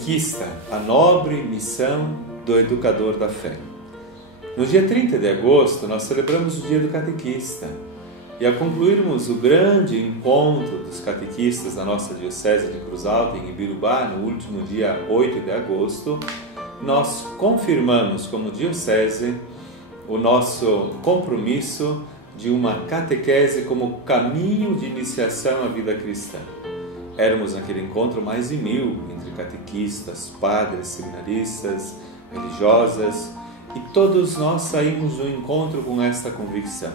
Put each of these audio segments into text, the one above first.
catequista, a nobre missão do educador da fé. No dia 30 de agosto, nós celebramos o Dia do Catequista. E ao concluirmos o grande encontro dos catequistas da nossa Diocese de Cruz Alta, em Ibirubá, no último dia 8 de agosto, nós confirmamos como Diocese o nosso compromisso de uma catequese como caminho de iniciação à vida cristã. Éramos naquele encontro mais de 1000, entre catequistas, padres, seminaristas, religiosas, e todos nós saímos do encontro com esta convicção.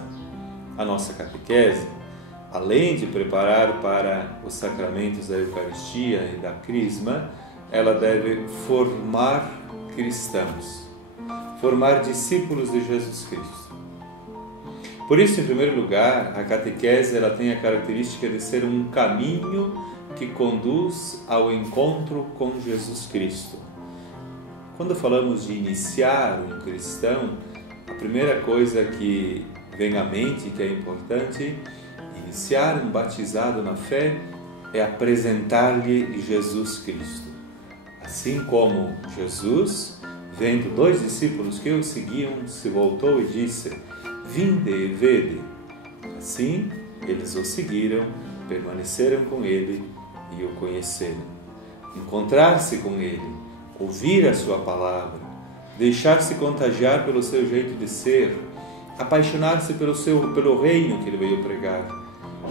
A nossa catequese, além de preparar para os sacramentos da Eucaristia e da Crisma, ela deve formar cristãos, formar discípulos de Jesus Cristo. Por isso, em primeiro lugar, a catequese ela tem a característica de ser um caminho que conduz ao encontro com Jesus Cristo. Quando falamos de iniciar um cristão, a primeira coisa que vem à mente, que é importante, iniciar um batizado na fé, é apresentar-lhe Jesus Cristo. Assim como Jesus, vendo 2 discípulos que o seguiam, se voltou e disse: "Vinde e vede." Assim, eles o seguiram, permaneceram com ele e o conheceram. Encontrar-se com ele, ouvir a sua palavra, deixar-se contagiar pelo seu jeito de ser, apaixonar-se pelo reino que ele veio pregar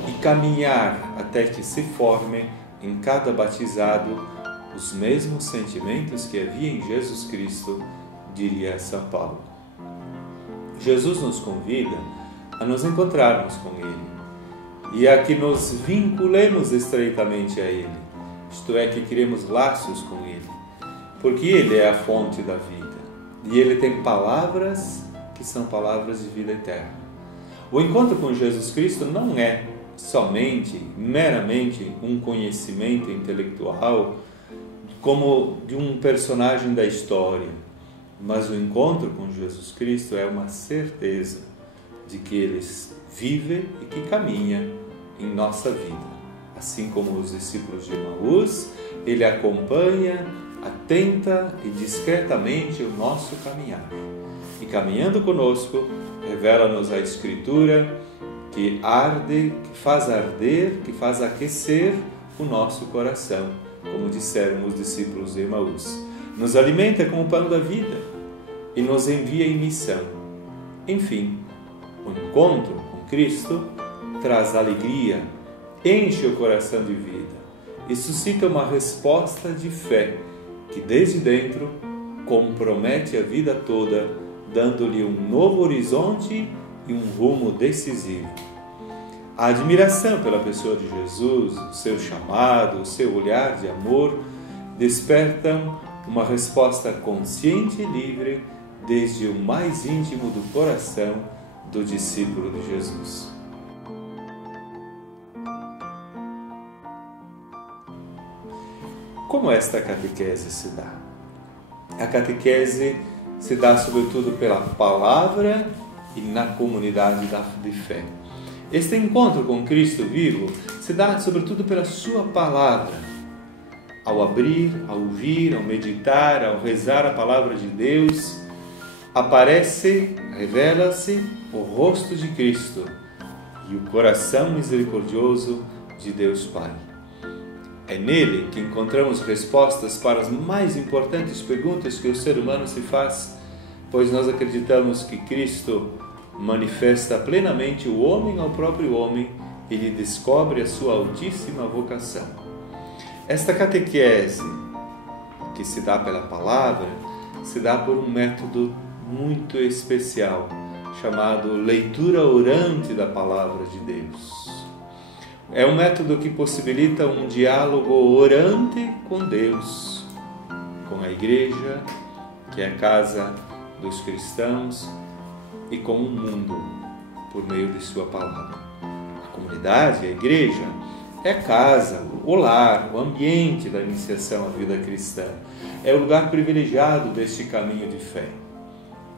e caminhar até que se forme em cada batizado os mesmos sentimentos que havia em Jesus Cristo, diria São Paulo. Jesus nos convida a nos encontrarmos com Ele e a que nos vinculemos estreitamente a Ele, isto é, que criemos laços com Ele, porque Ele é a fonte da vida e Ele tem palavras que são palavras de vida eterna. O encontro com Jesus Cristo não é somente, meramente, um conhecimento intelectual como de um personagem da história, mas o encontro com Jesus Cristo é uma certeza de que Ele vive e que caminha em nossa vida. Assim como os discípulos de Emaús, Ele acompanha atenta e discretamente o nosso caminhar. E caminhando conosco, revela-nos a Escritura que arde, que faz arder, que faz aquecer o nosso coração, como disseram os discípulos de Emaús. Nos alimenta como o pão da vida e nos envia em missão. Enfim, o encontro com Cristo traz alegria, enche o coração de vida e suscita uma resposta de fé que desde dentro compromete a vida toda, dando-lhe um novo horizonte e um rumo decisivo. A admiração pela pessoa de Jesus, o seu chamado, o seu olhar de amor, despertam uma resposta consciente e livre desde o mais íntimo do coração do discípulo de Jesus. Como esta catequese se dá? A catequese se dá sobretudo pela palavra e na comunidade de fé. Este encontro com Cristo vivo se dá sobretudo pela sua palavra. Ao abrir, ao ouvir, ao meditar, ao rezar a palavra de Deus, aparece, revela-se o rosto de Cristo e o coração misericordioso de Deus Pai. É nele que encontramos respostas para as mais importantes perguntas que o ser humano se faz, pois nós acreditamos que Cristo manifesta plenamente o homem ao próprio homem e lhe descobre a sua altíssima vocação. Esta catequese, que se dá pela palavra, se dá por um método muito especial, chamado leitura orante da palavra de Deus. É um método que possibilita um diálogo orante com Deus, com a Igreja, que é a casa dos cristãos, e com o mundo, por meio de sua palavra. A comunidade, a Igreja, é a casa, o lar, o ambiente da iniciação à vida cristã. É o lugar privilegiado deste caminho de fé.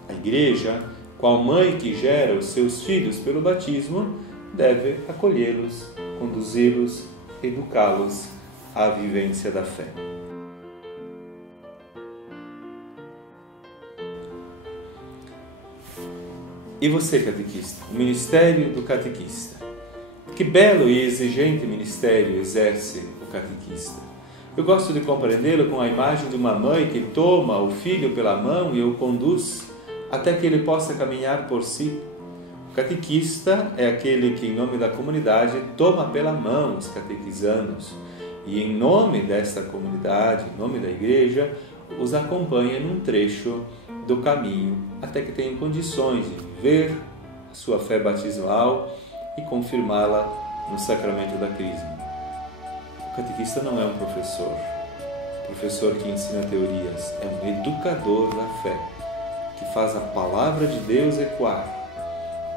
A Igreja, qual mãe que gera os seus filhos pelo batismo, deve acolhê-los, conduzi-los, educá-los à vivência da fé. E você, catequista? O ministério do catequista. Que belo e exigente ministério exerce o catequista. Eu gosto de compreendê-lo com a imagem de uma mãe que toma o filho pela mão e o conduz até que ele possa caminhar por si. O catequista é aquele que, em nome da comunidade, toma pela mão os catequizandos e, em nome desta comunidade, em nome da igreja, os acompanha num trecho do caminho até que tenham condições de viver a sua fé batismal e confirmá-la no sacramento da crisma. O catequista não é um professor que ensina teorias, é um educador da fé, que faz a palavra de Deus ecoar.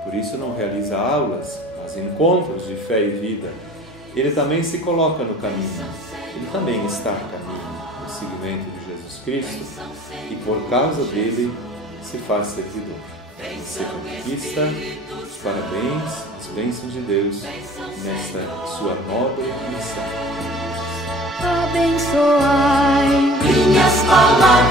Por isso não realiza aulas, mas encontros de fé e vida. Ele também se coloca no caminho, ele também está no caminho, no seguimento de Jesus Cristo, e por causa dele se faz servidor. Você, catequista, os parabéns, as bênçãos de Deus nesta sua nobre missão. Abençoai minhas palavras.